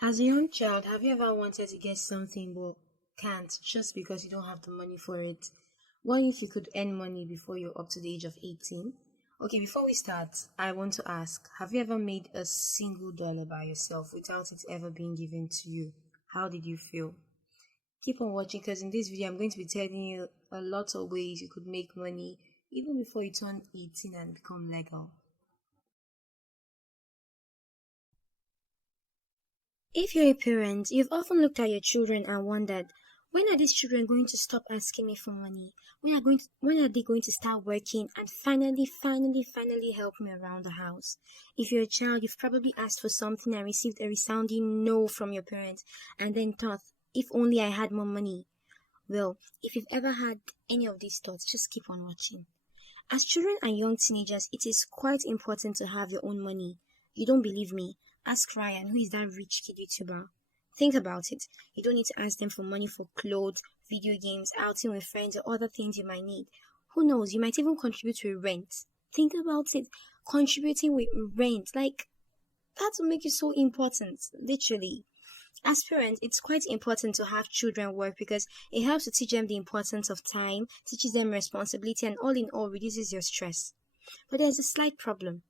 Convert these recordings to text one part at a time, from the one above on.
As a young child, have you ever wanted to get something but can't just because you don't have the money for it? What if you could earn money before you're up to the age of 18? Okay, before we start, I want to ask, have you ever made a single dollar by yourself without it ever being given to you? How did you feel? Keep on watching because in this video, I'm going to be telling you a lot of ways you could make money even before you turn 18 and become legal. If you're a parent, you've often looked at your children and wondered, when are these children going to stop asking me for money? When are they going to start working and finally help me around the house? If you're a child, you've probably asked for something and received a resounding no from your parents and then thought, if only I had more money. Well, if you've ever had any of these thoughts, just keep on watching. As children and young teenagers, it is quite important to have your own money. You don't believe me? Ask Ryan, who is that rich kid YouTuber. Think about it. You don't need to ask them for money for clothes, video games, outing with friends, or other things you might need. Who knows? You might even contribute to a rent. Think about it. Contributing with rent, like that will make you so important, literally. As parents, it's quite important to have children work because it helps to teach them the importance of time, teaches them responsibility, and all in all reduces your stress. But there's a slight problem.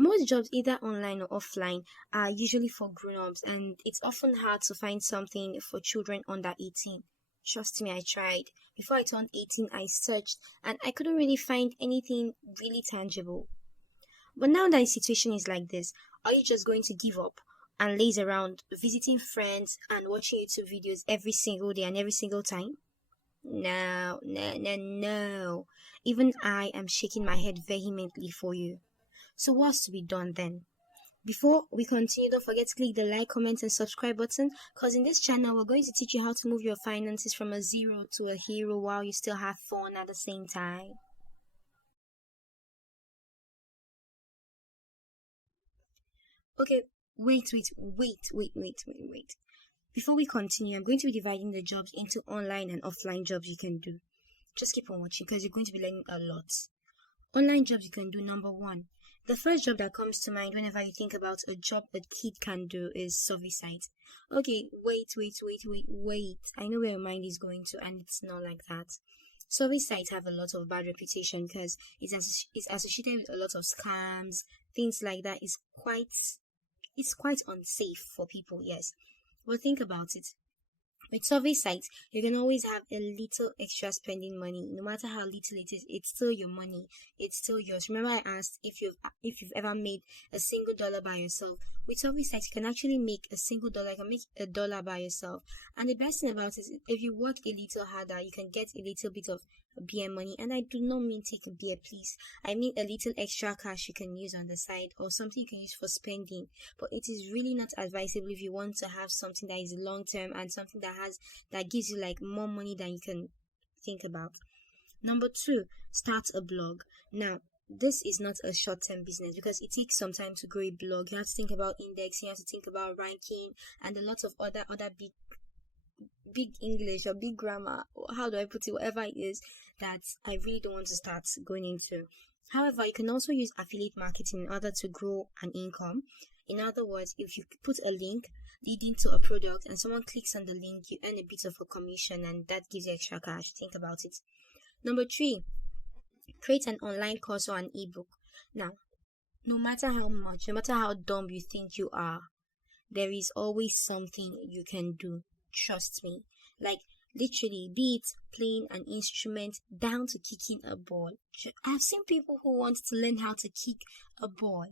Most jobs, either online or offline, are usually for grown-ups, and it's often hard to find something for children under 18. Trust me, I tried. Before I turned 18, I searched, and I couldn't really find anything really tangible. But now that the situation is like this, are you just going to give up and laze around visiting friends and watching YouTube videos every single day and every single time? No, no, no, no. Even I am shaking my head vehemently for you. So what's to be done then? Before we continue, don't forget to click the like, comment, and subscribe button because in this channel, we're going to teach you how to move your finances from a zero to a hero while you still have fun at the same time. Okay, wait. Before we continue, I'm going to be dividing the jobs into online and offline jobs you can do. Just keep on watching because you're going to be learning a lot. Online jobs you can do. Number one. The first job that comes to mind whenever you think about a job a kid can do is service site. Okay, wait. I know where your mind is going to, and it's not like that. Service sites have a lot of bad reputation because it's associated with a lot of scams, things like that. It's quite unsafe for people, yes. But think about it. With survey sites, you can always have a little extra spending money. No matter how little it is, it's still your money. It's still yours. Remember I asked if you've ever made a single dollar by yourself. With survey sites, you can actually make a single dollar, you can make a dollar by yourself. And the best thing about it is if you work a little harder, you can get a little bit of beer money. And I do not mean take a beer, please. I mean a little extra cash you can use on the side or something you can use for spending. But it is really not advisable if you want to have something that is long term and something that gives you like more money than you can think about. Number two, start a blog. Now, this is not a short-term business because it takes some time to grow a blog. You have to think about indexing, you have to think about ranking, and a lot of other big English or big grammar. How do I put it? Whatever it is that I really don't want to start going into. However, you can also use affiliate marketing in order to grow an income. In other words, if you put a link leading to a product and someone clicks on the link, you earn a bit of a commission and that gives you extra cash. Think about it. Number three, create an online course or an ebook. Now, no matter how dumb you think you are, there is always something you can do. Trust me. Like, literally, be it playing an instrument down to kicking a ball. I've seen people who want to learn how to kick a ball.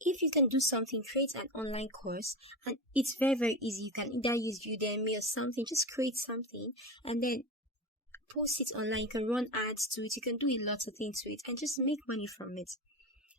If you can do something, create an online course, and it's very easy. You can either use Udemy or something, just create something and then post it online. You can run ads to it, you can do a lot of things to it and just make money from it.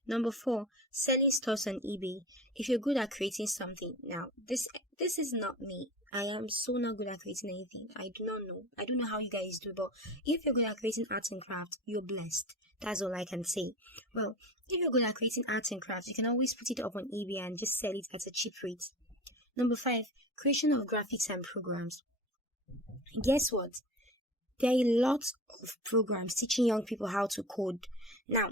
Number four, selling stuff on eBay. If you're good at creating something, now this is not me. I am so not good at creating anything. I do not know. I don't know how you guys do, but if you're good at creating arts and crafts, you're blessed. That's all I can say. Well, if you're good at creating arts and crafts, you can always put it up on eBay and just sell it at a cheap rate. Number five, creation of graphics and programs. Guess what? There are a lot of programs teaching young people how to code. Now,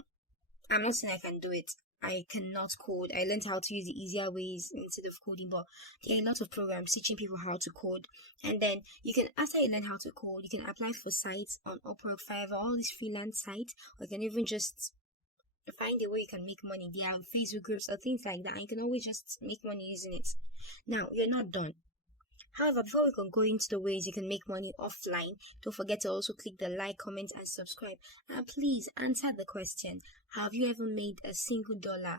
I'm not saying I can do it. I cannot code. I learned how to use the easier ways instead of coding, but there are a lot of programs teaching people how to code. And then you can, after you learn how to code, you can apply for sites on Upwork, Fiverr, all these freelance sites, or you can even just find a way you can make money. There are Facebook groups or things like that, and you can always just make money using it. Now, you're not done. However, before we can go into the ways you can make money offline, don't forget to also click the like, comment, and subscribe. And please answer the question: have you ever made a single dollar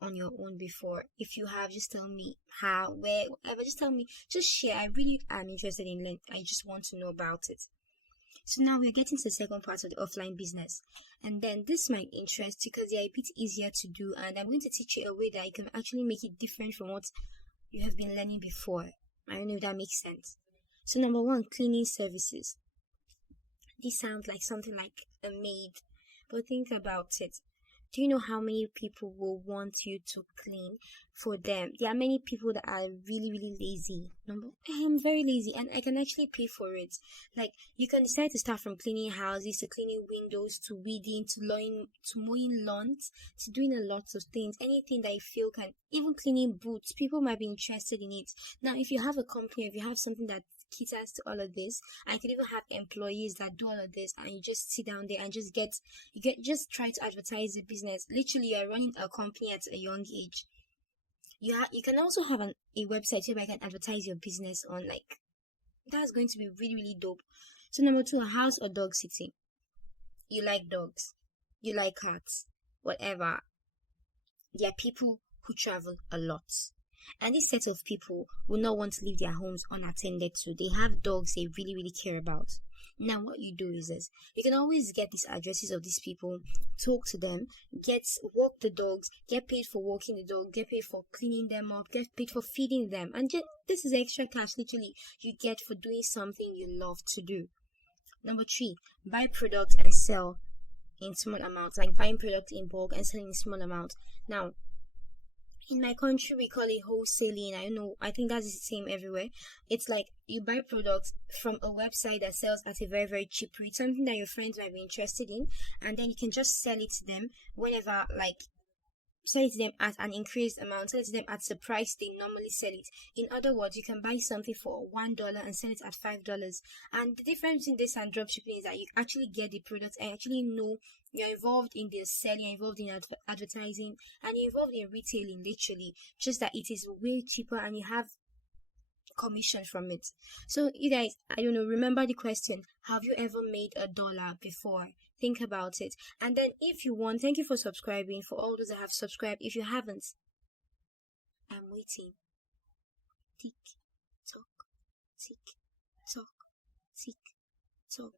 on your own before? If you have, just tell me how, where, whatever. Just tell me. Just share. I really am interested in learning. I just want to know about it. So now we're getting to the second part of the offline business, and then this might interest you because they are a bit easier to do, and I'm going to teach you a way that you can actually make it different from what you have been learning before. I don't know if that makes sense. So number one, cleaning services. This sounds like something like a maid, but think about it. Do you know how many people will want you to clean for them? There are many people that are really, really lazy. I'm very lazy, and I can actually pay for it. Like, you can decide to start from cleaning houses to cleaning windows to weeding to mowing lawns to doing a lot of things. Anything that you feel can, even cleaning boots. People might be interested in it. Now, if you have a company, if you have something that caters to all of this, I could even have employees that do all of this, and you just sit down there and just try to advertise the business. Literally, you are running a company at a young age. You can also have a website where you can advertise your business on. Like, that's going to be really, really dope. So number two, a house or dog sitting. You like dogs, you like cats, whatever. There are people who travel a lot, and this set of people will not want to leave their homes unattended to. They have dogs they really, really care about. Now, what you do is this: you can always get these addresses of these people, talk to them, walk the dogs, get paid for walking the dog, get paid for cleaning them up, get paid for feeding them, and this is extra cash literally you get for doing something you love to do. Number three, buy products and sell in small amounts, like buying products in bulk and selling in small amounts. Now, in my country, we call it wholesaling. I don't know. I think that's the same everywhere. It's like you buy products from a website that sells at a very, very cheap rate, something that your friends might be interested in, and then you can just sell it to them whenever, like, sell it to them at an increased amount, sell it to them at the price they normally sell it. In other words, you can buy something for $1 and sell it at $5. And the difference in this and dropshipping is that you actually get the product and actually know you're involved in the selling, you're involved in advertising, and you're involved in retailing literally. Just that it is way cheaper and you have commission from it. So you guys, I don't know, remember the question: have you ever made a dollar before? Think about it. And then if you want, thank you for subscribing. For all those that have subscribed, if you haven't, I'm waiting. Tick tock, tick tock, tick tock.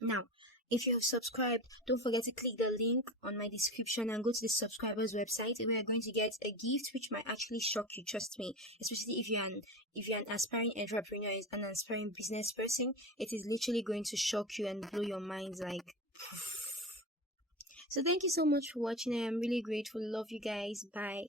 Now, if you have subscribed, don't forget to click the link on my description and go to the subscribers website where you're going to get a gift which might actually shock you, trust me. Especially if you're an aspiring entrepreneur, an aspiring business person, it is literally going to shock you and blow your minds like poof. So thank you so much for watching. I am really grateful. Love you guys. Bye.